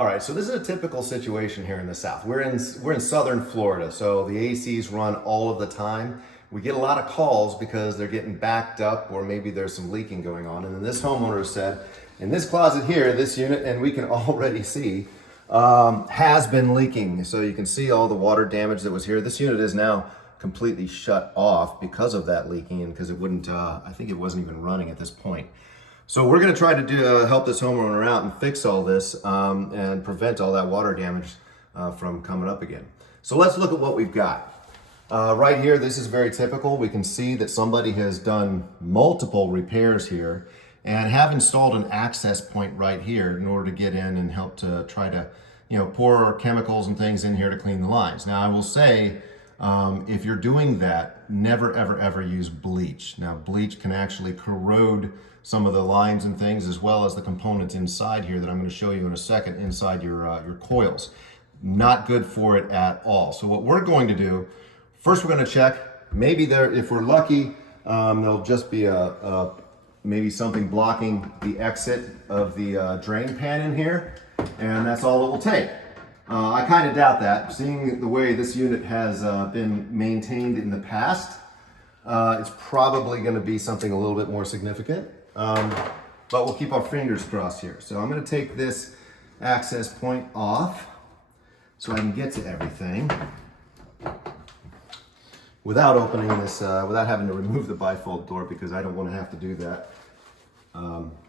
All right, so this is a typical situation here in the South. We're in southern Florida, so the ACs run all of the time. We get a lot of calls because they're getting backed up or maybe there's some leaking going on. And then this homeowner said, in this closet here, this unit, and we can already see, has been leaking. So you can see all the water damage that was here. This unit is now completely shut off because of that leaking and because it wouldn't, I think it wasn't even running at this point. So we're going to try to help this homeowner out and fix all this and prevent all that water damage from coming up again. So let's look at what we've got. Right here, this is very typical. We can see that somebody has done multiple repairs here and have installed an access point right here in order to get in and help to try to, pour chemicals and things in here to clean the lines. Now, I will say, if you're doing that, never, ever, ever use bleach. Now, bleach can actually corrode some of the lines and things, as well as the components inside here that I'm going to show you in a second inside your coils. Not good for it at all. So what we're going to do, first we're going to check, maybe there, if we're lucky, there'll just be maybe something blocking the exit of the drain pan in here, and that's all it will take. I kind of doubt that. Seeing the way this unit has been maintained in the past, it's probably going to be something a little bit more significant. But we'll keep our fingers crossed here. So I'm going to take this access point off so I can get to everything without opening this, without having to remove the bifold door, because I don't want to have to do that.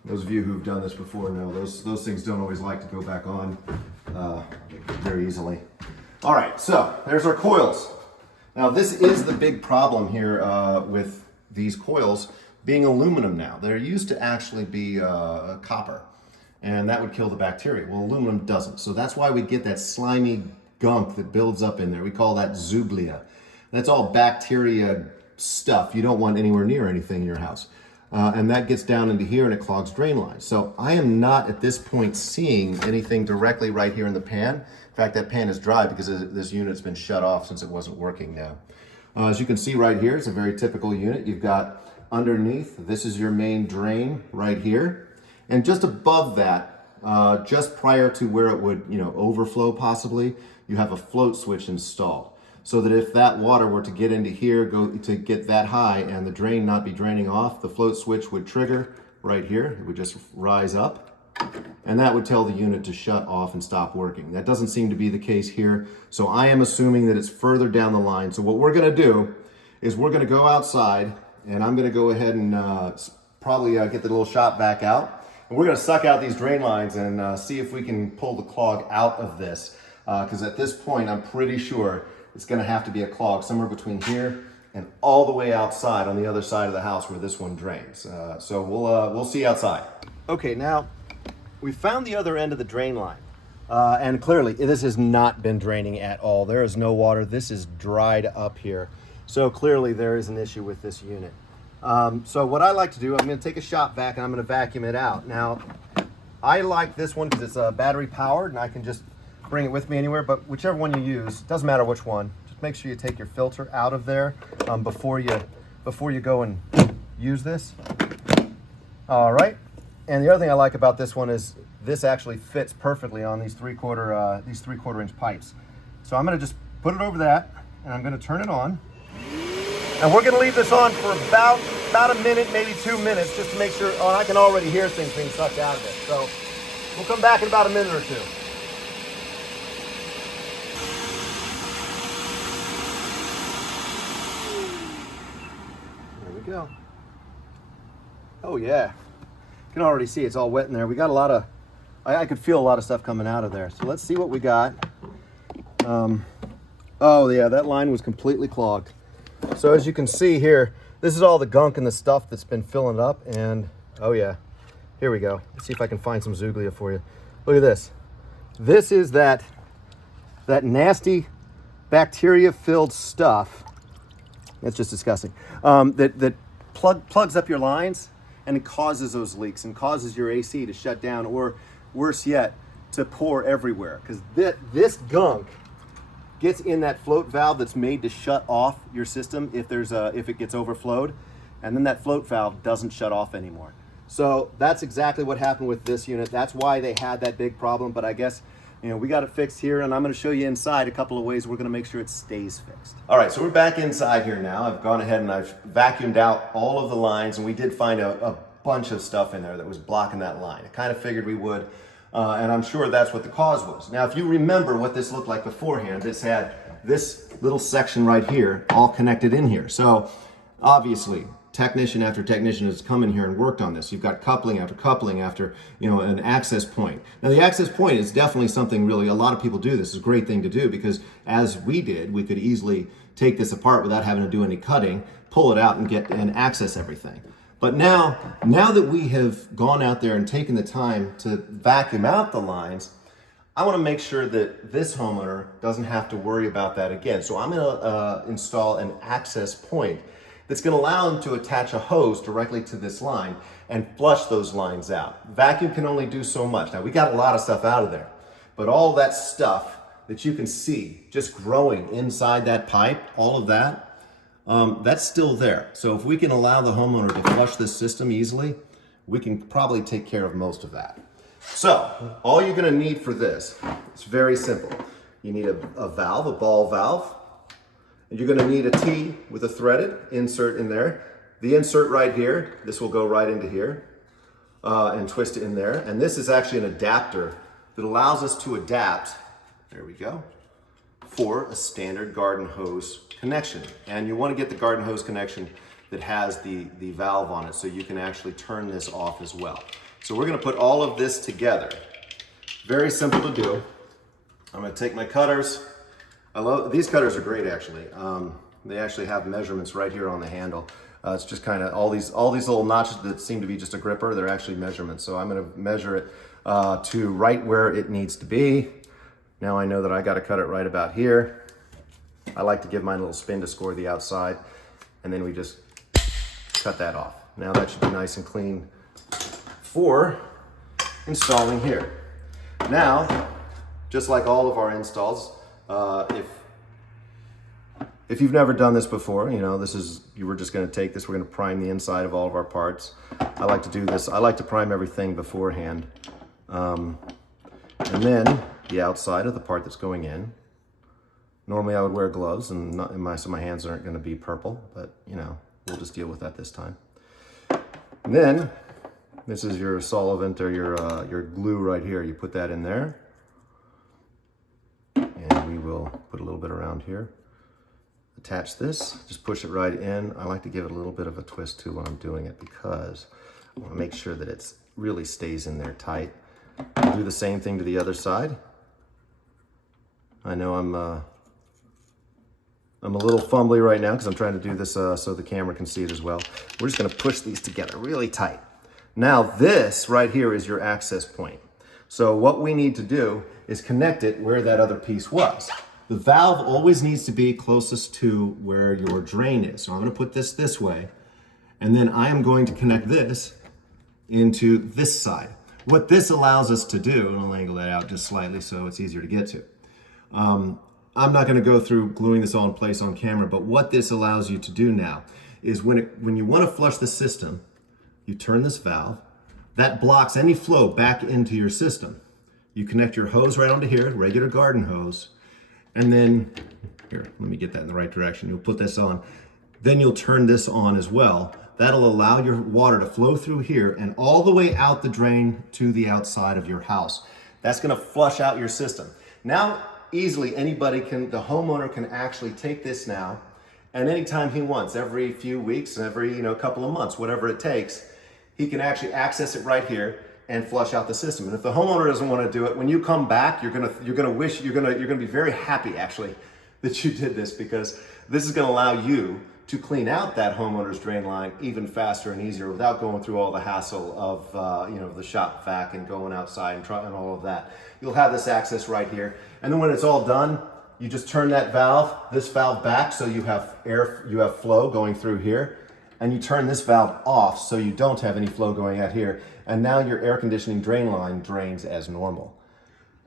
Those of you who've done this before know those things don't always like to go back on very easily. All right, so there's our coils. Now this is the big problem here with these coils being aluminum now. There used to actually be copper, and that would kill the bacteria. Well, aluminum doesn't, so that's why we get that slimy gunk that builds up in there. We call that zublia. That's all bacteria stuff you don't want anywhere near anything in your house. And that gets down into here and it clogs drain lines. So I am not at this point seeing anything directly right here in the pan. In fact, that pan is dry because this unit's been shut off since it wasn't working now. As you can see right here, it's a very typical unit. You've got underneath, this is your main drain right here. And just above that, just prior to where it would overflow possibly, you have a float switch installed. So that if that water were to get into here, go to get that high and the drain not be draining off, the float switch would trigger right here. It would just rise up and that would tell the unit to shut off and stop working. That doesn't seem to be the case here. So I am assuming that it's further down the line. So what we're gonna do is we're gonna go outside and I'm gonna go ahead and probably get the little shop vac out. And we're gonna suck out these drain lines and see if we can pull the clog out of this. Because at this point, I'm pretty sure it's going to have to be a clog somewhere between here and all the way outside on the other side of the house where this one drains. So we'll see outside. Okay, now we found the other end of the drain line. And clearly, this has not been draining at all. There is no water. This is dried up here. So clearly there is an issue with this unit. So what I like to do, I'm going to take a shop vac and I'm going to vacuum it out. Now, I like this one because it's battery powered and I can just bring it with me anywhere, but whichever one you use, doesn't matter which one, just make sure you take your filter out of there before you go and use this. All right, and the other thing I like about this one is this actually fits perfectly on these three-quarter inch pipes. So I'm going to just put it over that and I'm going to turn it on, and we're going to leave this on for about a minute, maybe 2 minutes, just to make sure. Oh, I can already hear things being sucked out of it, so we'll come back in about a minute or two. Go. Oh yeah, you can already see it's all wet in there. We got a lot of, I could feel a lot of stuff coming out of there. So let's see what we got. Oh yeah, that line was completely clogged. So as you can see here, this is all the gunk and the stuff that's been filling it up. And oh yeah, here we go. Let's see if I can find some zuglia for you. Look at this. This is that nasty bacteria-filled stuff. That's just disgusting. That plugs up your lines and it causes those leaks and causes your AC to shut down, or worse yet, to pour everywhere. Because this gunk gets in that float valve that's made to shut off your system if it gets overflowed, and then that float valve doesn't shut off anymore. So that's exactly what happened with this unit. That's why they had that big problem, but I guess, you know, we got it fixed here, and I'm gonna show you inside a couple of ways we're gonna make sure it stays fixed. All right, so we're back inside here now. I've gone ahead and I've vacuumed out all of the lines, and we did find a bunch of stuff in there that was blocking that line. I kind of figured we would, and I'm sure that's what the cause was. Now, if you remember what this looked like beforehand, this had this little section right here all connected in here. So obviously, technician after technician has come in here and worked on this. You've got coupling after, you know, an access point. Now the access point is definitely something really, a lot of people do this. It's a great thing to do because as we did, we could easily take this apart without having to do any cutting, pull it out and access everything. But now that we have gone out there and taken the time to vacuum out the lines, I want to make sure that this homeowner doesn't have to worry about that again. So I'm going to install an access point that's going to allow them to attach a hose directly to this line and flush those lines out. Vacuum can only do so much. Now we got a lot of stuff out of there, but all that stuff that you can see just growing inside that pipe, all of that, that's still there. So if we can allow the homeowner to flush this system easily, we can probably take care of most of that. So all you're going to need for this, it's very simple. You need a valve, a ball valve. You're going to need a T with a threaded insert in there. The insert right here, this will go right into here and twist it in there. And this is actually an adapter that allows us to adapt, there we go, for a standard garden hose connection. And you want to get the garden hose connection that has the valve on it so you can actually turn this off as well. So we're going to put all of this together. Very simple to do. I'm going to take my cutters. These cutters are great actually. They actually have measurements right here on the handle. It's just kind of all these little notches that seem to be just a gripper, they're actually measurements. So I'm going to measure it to right where it needs to be. Now I know that I got to cut it right about here. I like to give mine a little spin to score the outside, and then we just cut that off. Now that should be nice and clean for installing here. Now, just like all of our installs, if you've never done this before, you know, we're just going to take this, we're going to prime the inside of all of our parts. I like to do this. I like to prime everything beforehand. And then the outside of the part that's going in. Normally I would wear gloves and so my hands aren't going to be purple, but you know, we'll just deal with that this time. And then this is your solvent or your glue right here. You put that in there. And we will put a little bit around here. Attach this, just push it right in. I like to give it a little bit of a twist too when I'm doing it because I want to make sure that it really stays in there tight. I'll do the same thing to the other side. I know I'm a little fumbly right now because I'm trying to do this so the camera can see it as well. We're just going to push these together really tight. Now this right here is your access point. So what we need to do is connect it where that other piece was. The valve always needs to be closest to where your drain is. So I'm going to put this way, and then I am going to connect this into this side. What this allows us to do, and I'll angle that out just slightly so it's easier to get to. I'm not going to go through gluing this all in place on camera, but what this allows you to do now is when you want to flush the system, you turn this valve. That blocks any flow back into your system. You connect your hose right onto here, regular garden hose, and then, here, let me get that in the right direction. You'll put this on. Then you'll turn this on as well. That'll allow your water to flow through here and all the way out the drain to the outside of your house. That's gonna flush out your system. Now, easily the homeowner can actually take this now, and anytime he wants, every few weeks, every couple of months, whatever it takes, he can actually access it right here and flush out the system. And if the homeowner doesn't want to do it, when you come back, you're gonna be very happy actually that you did this, because this is gonna allow you to clean out that homeowner's drain line even faster and easier without going through all the hassle of the shop vac and going outside and all of that. You'll have this access right here, and then when it's all done, you just turn this valve back so you have flow going through here, and you turn this valve off so you don't have any flow going out here, and now your air conditioning drain line drains as normal.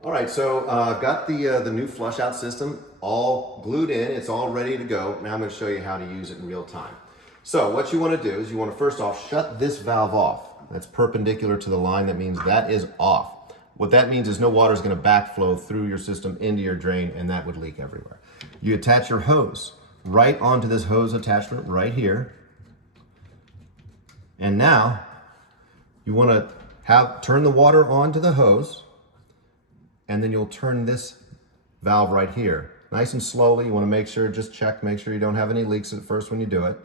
All right, so I've got the new flush out system all glued in. It's all ready to go. Now I'm going to show you how to use it in real time. So what you want to do is you want to first off shut this valve off. That's perpendicular to the line. That means that is off. What that means is no water is going to backflow through your system into your drain, and that would leak everywhere. You attach your hose right onto this hose attachment right here. And now you want to turn the water onto the hose, and then you'll turn this valve right here. Nice and slowly. You want to make sure you don't have any leaks at first when you do it,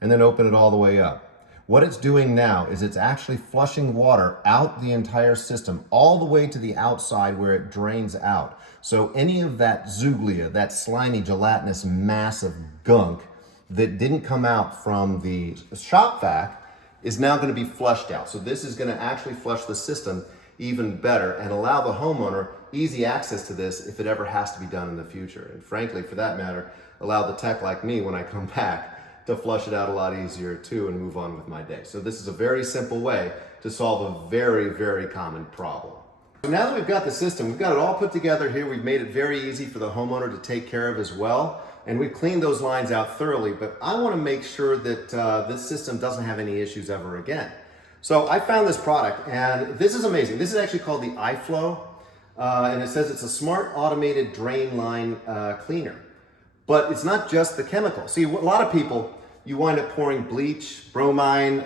and then open it all the way up. What it's doing now is it's actually flushing water out the entire system, all the way to the outside where it drains out. So any of that zuglia, that slimy, gelatinous mass of gunk that didn't come out from the shop vac is now going to be flushed out. So this is going to actually flush the system even better and allow the homeowner easy access to this if it ever has to be done in the future. And frankly, for that matter, allow the tech like me when I come back to flush it out a lot easier too and move on with my day. So this is a very simple way to solve a very, very common problem. So now that we've got the system, we've got it all put together here. We've made it very easy for the homeowner to take care of as well. And we've cleaned those lines out thoroughly, but I want to make sure that this system doesn't have any issues ever again. So I found this product, and this is amazing. This is actually called the iFLO, and it says it's a smart automated drain line cleaner. But it's not just the chemical. See, a lot of people, you wind up pouring bleach, bromine,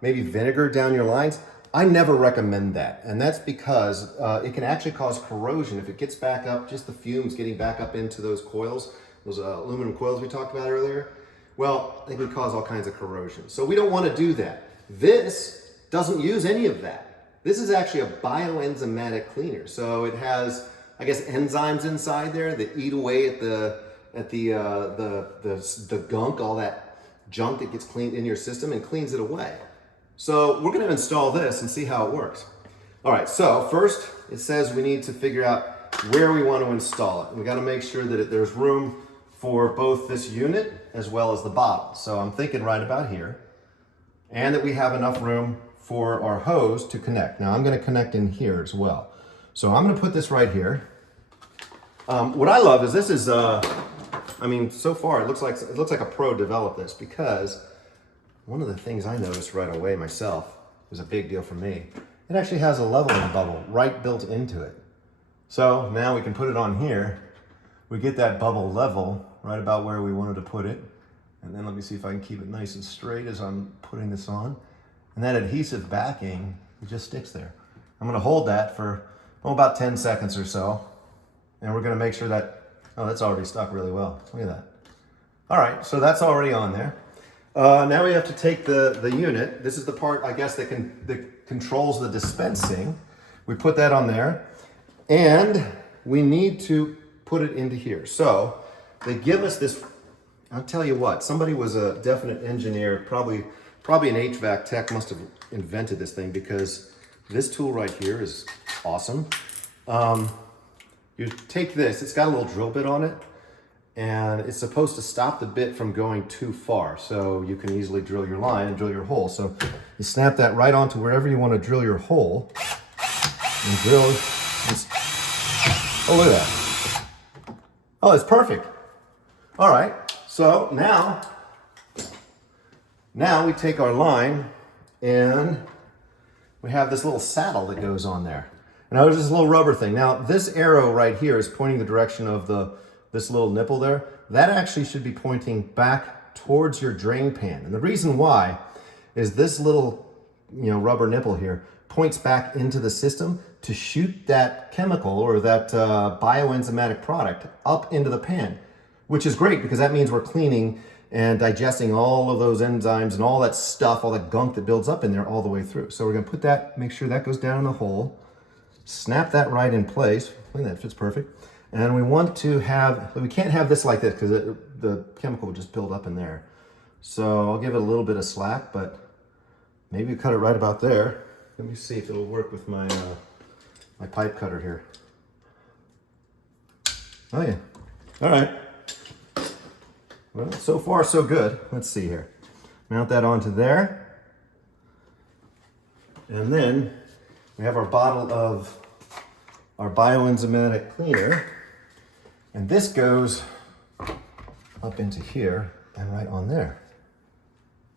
maybe vinegar down your lines. I never recommend that. And that's because it can actually cause corrosion. If it gets back up, just the fumes getting back up into those coils, those aluminum coils we talked about earlier, well, they can cause all kinds of corrosion. So we don't want to do that. This doesn't use any of that. This is actually a bioenzymatic cleaner. So it has, I guess, enzymes inside there that eat away at the gunk, all that junk that gets cleaned in your system and cleans it away. So we're going to install this and see how it works. All right, so first it says we need to figure out where we want to install it. We got to make sure that there's room for both this unit as well as the bottle. So I'm thinking right about here, and that we have enough room for our hose to connect. Now I'm going to connect in here as well. So I'm going to put this right here. What I love is this is I mean, so far it looks like a pro developed this, because one of the things I noticed right away myself, was a big deal for me, it actually has a leveling bubble right built into it. So now we can put it on here. We get that bubble level right about where we wanted to put it. And then let me see if I can keep it nice and straight as I'm putting this on. And that adhesive backing, it just sticks there. I'm going to hold that for about 10 seconds or so. And we're going to make sure that, oh, that's already stuck really well. Look at that. All right, so that's already on there. Now we have to take the unit. This is the part, I guess, that controls the dispensing. We put that on there, and we need to put it into here. So they give us this. I'll tell you what, somebody was a definite engineer, probably an HVAC tech must have invented this thing, because this tool right here is awesome. You take this, it's got a little drill bit on it, and it's supposed to stop the bit from going too far, so you can easily drill your line and drill your hole. So you snap that right onto wherever you want to drill your hole, and drill. Oh, look at that. Oh, it's perfect. All right, so now we take our line, and we have this little saddle that goes on there. Now there's this little rubber thing. Now this arrow right here is pointing the direction of this little nipple there. That actually should be pointing back towards your drain pan. And the reason why is this little rubber nipple here points back into the system to shoot that chemical or that bioenzymatic product up into the pan, which is great because that means we're cleaning and digesting all of those enzymes and all that stuff, all that gunk that builds up in there all the way through. So we're gonna put that, make sure that goes down in the hole. Snap that right in place. Look at that, fits perfect. And we want to have, we can't have this like this because the chemical will just build up in there. So I'll give it a little bit of slack, but maybe cut it right about there. Let me see if it'll work with my my pipe cutter here. Oh yeah, all right. Well, so far so good. Let's see here. Mount that onto there. And then we have our bottle of our bioenzymatic cleaner, and this goes up into here and right on there.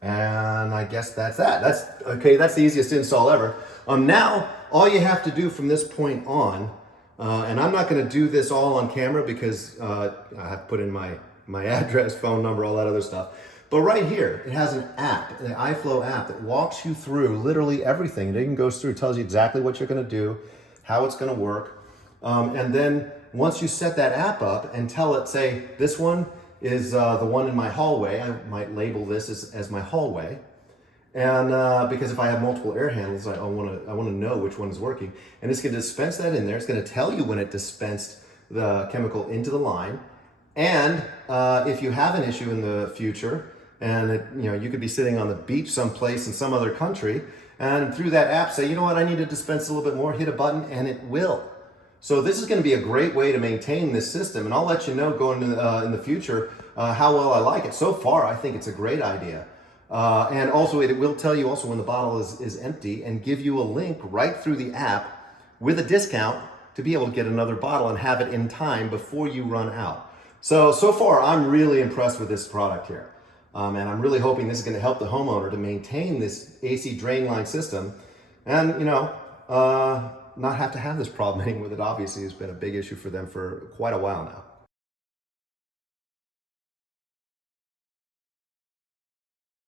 And I guess that's that. That's okay. That's the easiest install ever. Now, all you have to do from this point on, and I'm not going to do this all on camera because I have to put in my address, phone number, all that other stuff. But right here, it has an app, an iFLO app that walks you through literally everything. It even goes through, tells you exactly what you're going to do, how it's going to work. And then once you set that app up and tell it, say, this one is the one in my hallway. I might label this as my hallway. And because if I have multiple air handles, I want to know which one is working. And it's going to dispense that in there. It's going to tell you when it dispensed the chemical into the line. And if you have an issue in the future, and you could be sitting on the beach someplace in some other country, and through that app say, you know what, I need to dispense a little bit more, hit a button, and it will. So this is going to be a great way to maintain this system, and I'll let you know going in the future how well I like it. So far, I think it's a great idea. And also, it will tell you also when the bottle is empty and give you a link right through the app with a discount to be able to get another bottle and have it in time before you run out. So far, I'm really impressed with this product here. And I'm really hoping this is going to help the homeowner to maintain this AC drain line system and, not have to have this problem anymore that obviously has been a big issue for them for quite a while now.